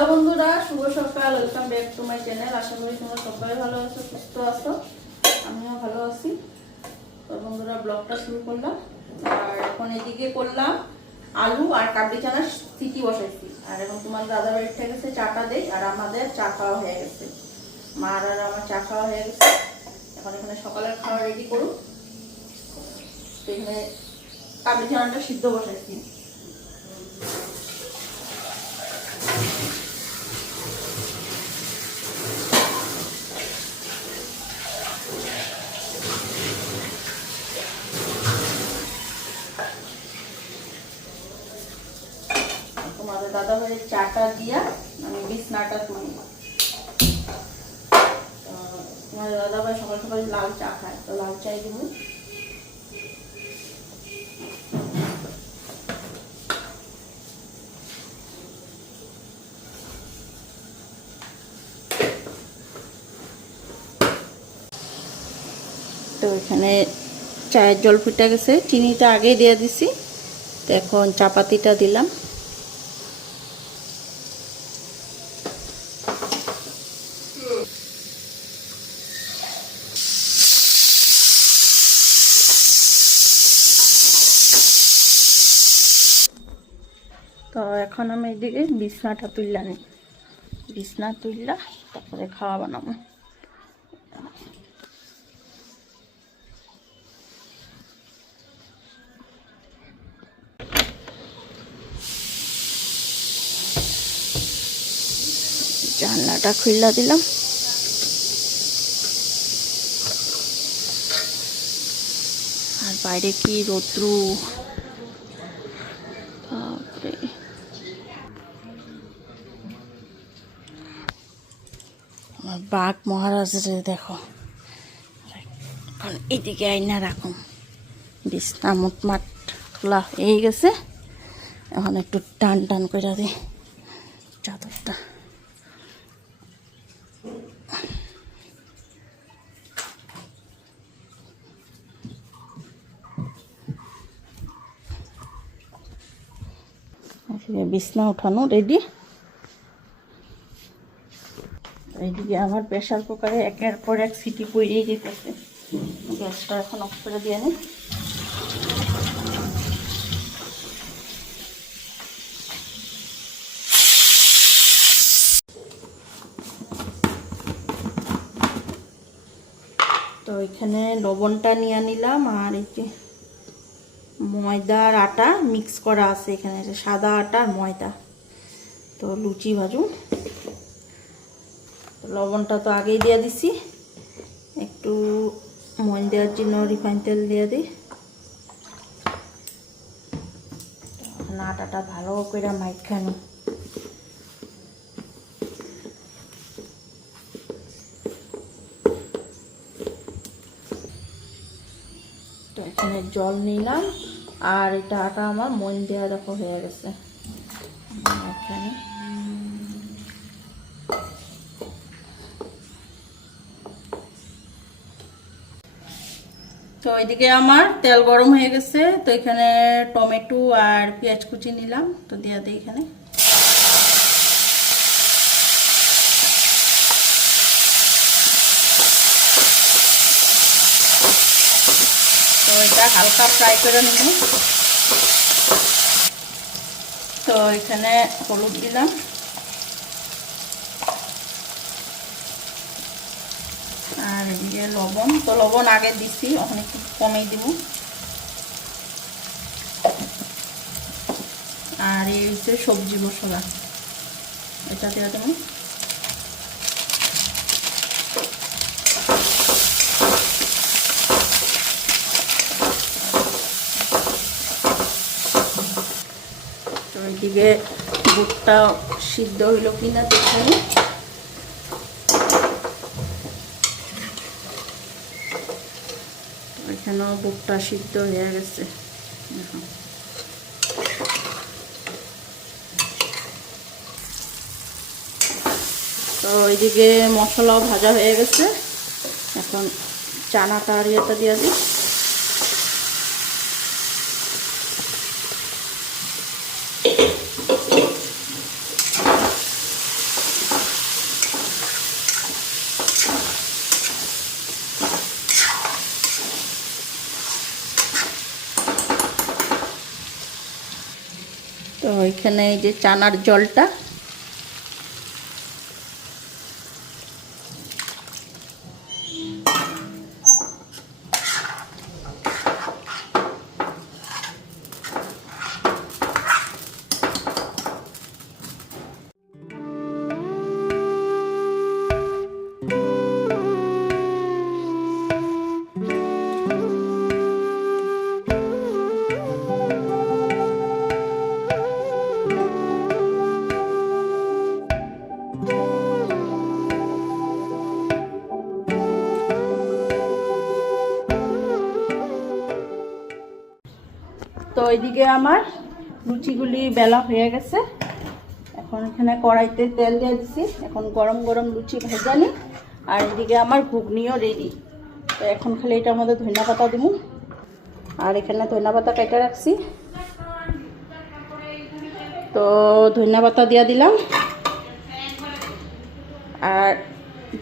Hello বন্ধুরা, শুভ সকাল। Welcome back to my channel. আশা করি তোমরা সবাই ভালো আছো, সুস্থ আছো। আমিও ভালো আছি। তো বন্ধুরা, ব্লগটা শুরু করলাম। আর এখন এদিকে করলাম আলু আর কাবলি চানার সিটি বসাইছি। আর এখন তোমার দাদা বাড়ির থেকে গেছে চাটা দেই, আর আমাদের চা খাওয়া হয়ে গেছে। মার আর আমার চা খাওয়া হয়ে গেছে। এখন এখানে সকালের খাওয়া রেডি করুন। তো এখানে কাবলি চানাটা সিদ্ধ বসাইছি। তোমাদের দাদা ভাইয়ের চাটা দিয়া আমি বিছনাটা তুলি। তোমাদের দাদা ভাই সকাল সকাল লাল চা খায়, তো লাল চাই দিব। তো এখানে চায়ের জল ফুটে গেছে, চিনিটা আগেই দিয়ে দিছি। তো এখন চাপাতিটা দিলাম। তো এখন আমি এদিকে বিছনাটা তুললাম, বিছনা তুললা তারপরে খাওয়া বানাবো। জানলাটা খুললা দিলাম। আর বাইরে কি রৌদ্রু, বাপরে। আমার বাঘ মহারাজের দেখো, এখন এদিকে আইনা রাখুন। বিছনা মোটমাট খোলা হয়ে গেছে। এখন একটু টান টান করে দিই চাদরটা। বিছনা উঠানো রেডি। এইদিকে আমার প্রেশার কুকারে একের পর এক সিটি পড়েই যেতেছে। গ্যাসটা এখন অফ করে দিয়ে নি। তো এখানে লবণটা নিয়ে নিলাম, আর এই যে ময়দার আটা মিক্স করা আছে এখানে, সাদা আটা আর ময়দা। তো লুচি ভাজুন। লবণটা তো আগেই দিয়ে দিছি, একটু ময়ন দেওয়ার জন্য রিফাইন তেল দিয়ে দিই। আটাটা ভালো করে মাইখানো। তো এখানে জল নিলাম, আর এটা আটা আমার মন দেওয়া দেখো হয়ে গেছে এখানে। তো এদিকে আমার তেল গরম হয়ে গেছে। তো এখানে টমেটো আর পেঁয়াজ কুচি নিলাম, তো দিয়ে দিই এখানে। তো এটা হালকা ফ্রাই করে নেব। তো এখানে হলুদ দিলাম, আর এদিকে লবণ। তো লবণ আগে দিছি, এখন একটু কমেই দিব। আর এই হচ্ছে সবজি মশলা, এটা দিয়ে দেবো। তো এইদিকে বুটটা সিদ্ধ হইল কিনা দেখে। এখানেও বুটটা সিদ্ধ হয়ে গেছে। তো এইদিকে মশলাও ভাজা হয়ে গেছে। এখন চানাটা আর ইয়েটা দিয়ে দিই। তো এখানে এই যে চানার জলটা, তো এইদিকে আমার লুচিগুলি বেলা হয়ে গেছে। এখন এখানে কড়াইতে তেল দিয়ে দিছি, এখন গরম গরম লুচি ভেজানি। আর এদিকে আমার ঘুগনিও রেডি। তো এখন খালি এটার মধ্যে ধনিয়া পাতা দিব, আর এখানে ধনিয়া পাতা কেটে রাখছি, তো ধনিয়া পাতা দিয়ে দিলাম। আর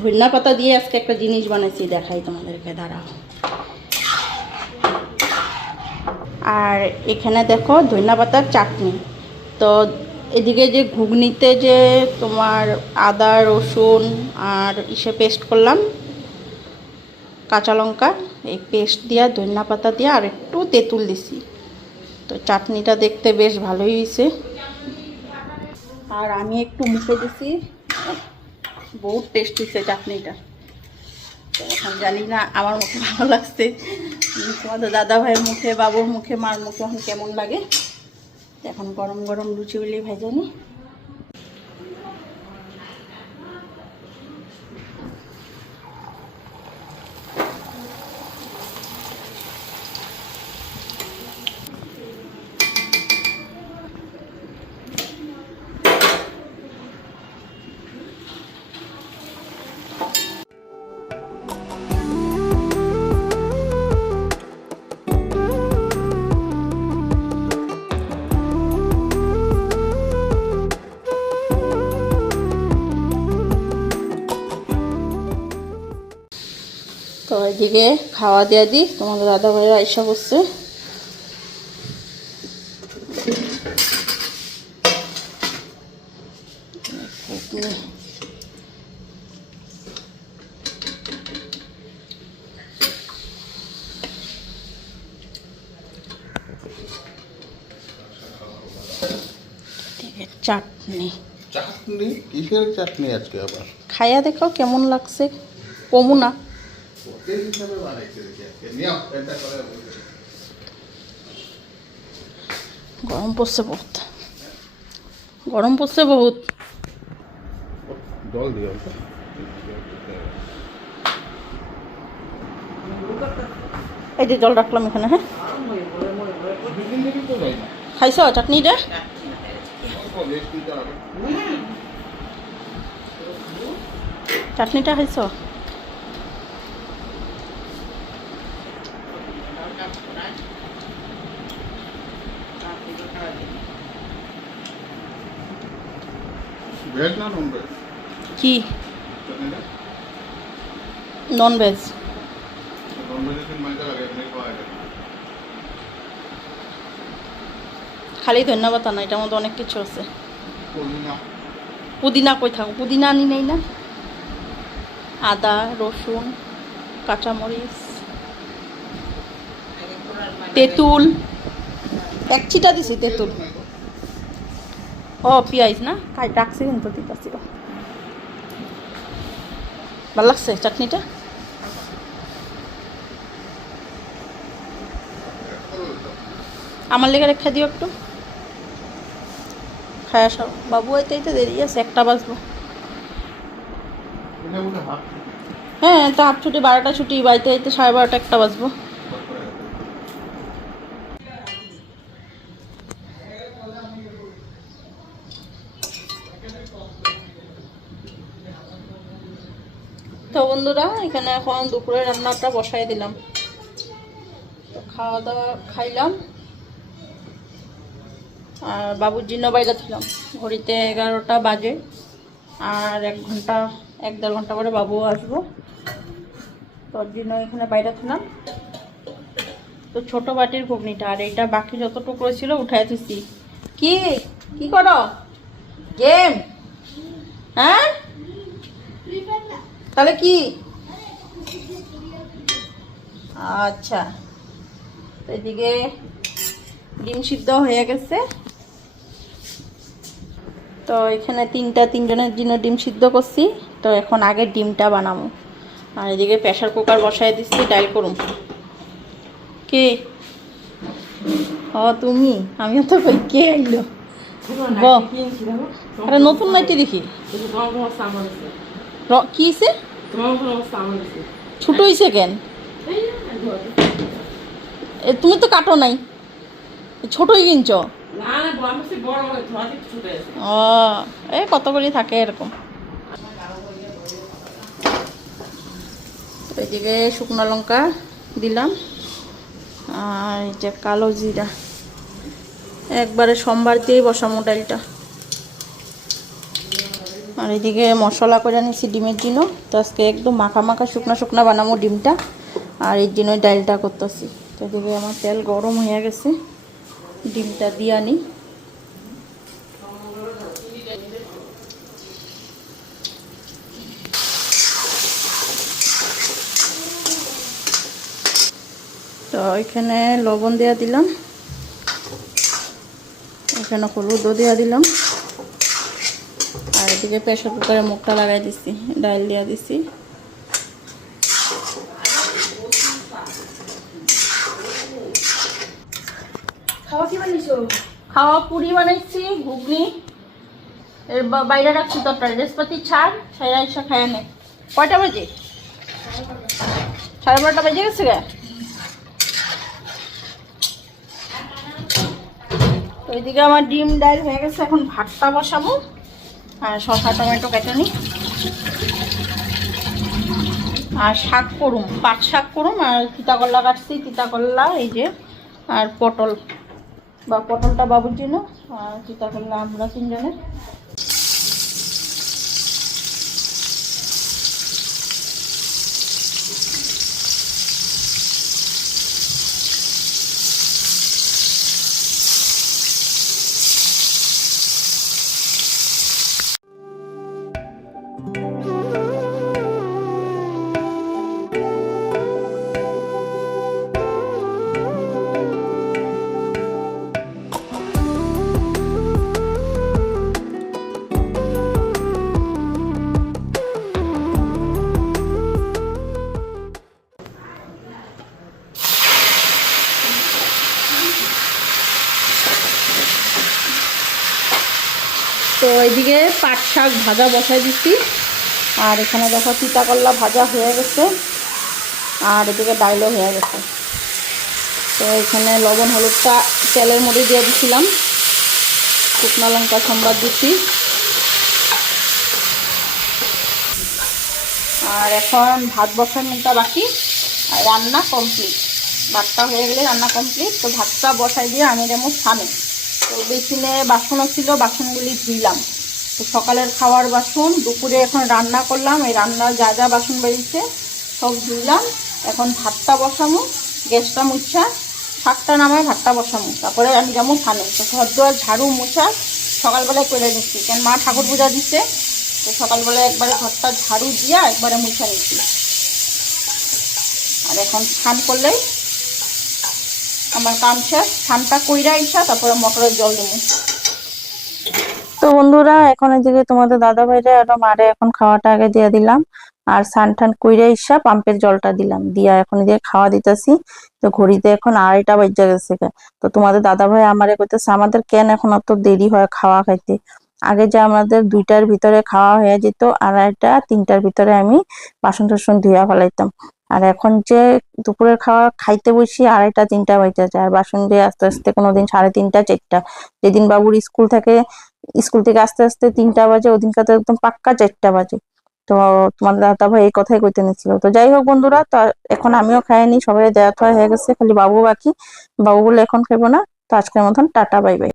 ধনিয়া পাতা দিয়ে আজকে একটা জিনিস বানাইছি, দেখাই তোমাদেরকে, দাঁড়াও। আর এখানে দেখো ধনিয়া পাতার চাটনি। তো এদিকে যে ঘুগনিতে যে তোমার আদা রসুন আর পেস্ট করলাম, কাঁচা লঙ্কা, এই পেস্ট দিয়া ধনিয়া পাতা দিয়ে আর একটু তেঁতুল দিছি। তো চাটনিটা দেখতে বেশ ভালোই হয়েছে। আর আমি একটু মুখে দিছি, বহুত টেস্ট হয়েছে চাটনিটা। তো এখন জানি না আমার মুখে ভালো লাগছে, তোমাদের দাদা ভাইয়ের মুখে, বাবুর মুখে, মার মুখে এখন কেমন লাগে। এখন গরম গরম লুচিগুলি ভেজে নিই। তো এদিকে খাওয়া দেওয়া দিই, তোমাদের দাদা ভাইরা এসে বসছে। চাটনি, চাটনি কিসের চাটনি আজকে আবার? খাইয়া দেখো কেমন লাগছে, কমু না। গরম পড়ছে বহুত, গরম পড়ছে বহুত। জল দিও, এই যে জল রাখলাম এখানে। হ্যাঁ, খাইছ চাটনিটা? চাটনিটা খাইছ? ভেজ না নন ভেজ? কি নন ভেজ? নন ভেজ মজা লাগে, এমনি খাওয়া যায়। খালি ধন্যবাদ না, এটার মধ্যে অনেক কিছু আছে। পুদিনা, পুদিনা কই থাকো, পুদিনা আনি নেই না। আদা রসুন কাঁচামরিচ তেঁতুল, এক চিটা দিছি তেঁতুল। ও পেঁয়াজ না, কাই ডাকছি কিন্তু দিতেছি। ভালো লাগছে চাটনিটা? আমার লেগে রেখে দিও একটু, খায় সব। বাবু হইতে হইতে দেরি আছে, 1টা বাজবো। হ্যাঁ, তো হাফ ছুটি, 12টা ছুটি, বাড়িতে হইতে 12:30 1টা বাজবো। তো বন্ধুরা, এখানে এখন দুপুরের রান্নাটা বসাই দিলাম। তো খাওয়া দাওয়া খাইলাম, আর বাবুর জন্য বাইরে ছিলাম। ঘড়িতে 11টা বাজে, আর 1-1.5 ঘন্টা পরে বাবুও আসবো। তোর জন্য এখানে বাইরে ছিলাম। তো ছোট বাটির ঘুগনিটা, আর এইটা বাকি যতটুকু ছিল উঠাই দিচ্ছি। কি কি করো? গেম? হ্যাঁ, তাহলে কি? আচ্ছা, তো এদিকে ডিম সিদ্ধ হয়ে গেছে। তো এখানে তিনজনের জন্য ডিম সিদ্ধ করছি। তো এখন আগে ডিমটা বানাবো। আর এদিকে প্রেসার কুকার বসাই দিচ্ছি, ডাইল করুম। কে? ও তুমি, আমিও তো কই কে আইলো। আরে নতুন নাইটি দেখি। কি হয়েছে? ছোট হয়েছে কেন? তুমি তো কাটো নাই, ছোটই কিনছ। ও, এই কত করে থাকে এরকম। ওইদিকে শুকনো লঙ্কা দিলাম, আর এই যে কালো জিরা। একবারে সোমবার দিয়েই বসামো ডালটা। আর এদিকে মশলা করে নিচ্ছি ডিমের জন্য। তো আজকে একদম মাখা মাখা শুকনা শুকনা বানাবো ডিমটা, আর এর জন্য ডালটা করতেছি। তো এদিকে আমার তেল গরম হয়ে গেছে, ডিমটা দিয়ে আনি। তো এখানে লবণ দেওয়া দিলাম, এখানে হলুদও দেওয়া দিলাম। আর এদিকে প্রেসার কুকারে মুখটা লাগাই দিচ্ছি, ডাল দেওয়া দিচ্ছি। খাওয়া কি বানিয়েছো? খাওয়া পুরি বানাইছি, ঘুগনি। এর বাইরে রাখছি তরকারি। রেসপাতি ছাড়, সাইরা ইসা খায় নে। কয়টা বাজে? 12:30 বেজে গেছে গে। তো এদিকে আমার ডিম ডাল হয়ে গেছে, এখন ভাতটা বসাবো। আর শসা টমেটো কেটে নিই, আর শাক করুম, পাট শাক করুম। আর তিতা করলা কাটছি, তিতা করলা এই যে। আর পটল, বা পটলটা বাবুর জন্য, আর তিতা করলা আমরা তিনজনের। তো এইদিকে পাট শাক ভাজা বসাই দিচ্ছি। আর এখানে দেখো তিতা করলা ভাজা হয়ে গেছে, আর এদিকে ডাইলও হয়ে গেছে। তো এখানে লবণ হলুদটা তেলের মধ্যে দিয়ে দিছিলাম, শুকনো লঙ্কা সম্বাদ দিচ্ছি। আর এখন ভাত বসানোটা বাকি, আর রান্না কমপ্লিট। ভাতটা হয়ে গেলে রান্না কমপ্লিট। তো ভাতটা বসাই দিয়ে আমি যেমন ছানে। তো বেসিনে বাসনও ছিল, বাসনগুলি ধুইলাম। তো সকালের খাওয়ার বাসন, দুপুরে এখন রান্না করলাম, এই রান্নার যা যা বাসন বেরিয়েছে সব ধুইলাম। এখন ভাতটা বসামো, গ্যাসটা মুছা, শাকটা নামায় ভাতটা বসামো, তারপরে আমি যেমন ছানে। তো ঘর দুয়ার ঝাড়ু মোছা সকালবেলায় করে নিচ্ছি, কেন মা ঠাকুর পূজা দিচ্ছে। তো সকালবেলায় একবারে ঘরটা ঝাড়ু দিয়া একবারে মুছা নিচ্ছি। আর এখন স্নান করলেই আমার কাম শেষ। স্নানটা কইরা ইসা তারপরে মটরের জল দেবো। তো বন্ধুরা, এখন এদিকে তোমাদের দাদা ভাইরে আর মারে এখন খাওয়াটা আগে দিয়ে দিলাম। আর স্নান টান কইরা ইসা পাম্পের জলটা দিলাম, দিয়া এখন এদিকে খাওয়া দিতেছি। তো ঘড়িতে এখন 2:30 বাজে গেছে। তো তোমাদের দাদা ভাই আমারে কইতেছে আমাদের কেন এখন অত দেরি হয় খাওয়া খাইতে। আগে যে আমাদের 2টার ভিতরে খাওয়া হয়ে যেত, 2:30 3টার ভিতরে আমি বাসন টাসন ধুইয়া ফেলাইতাম। আর এখন যে দুপুরের খাওয়া খাইতে বসি 2:30 3টা বাজে যায়, আর বাসন দিয়ে আস্তে আস্তে কোনোদিন 3:30 4টা। যেদিন বাবুর স্কুল থাকে, স্কুল থেকে আস্তে আস্তে 3টা বাজে, ওদিনকার তো একদম পাক্কা 4টা বাজে। তো তোমাদের দাদা ভাই এই কথাই কইতে নিচ্ছিল। তো যাই হোক বন্ধুরা, তো এখন আমিও খাইনি, সবাই দেয়া হয়ে গেছে, খালি বাবু বাকি। বাবু বলে এখন খাইবো না। তো আজকের মতন টাটা, বাই বাই।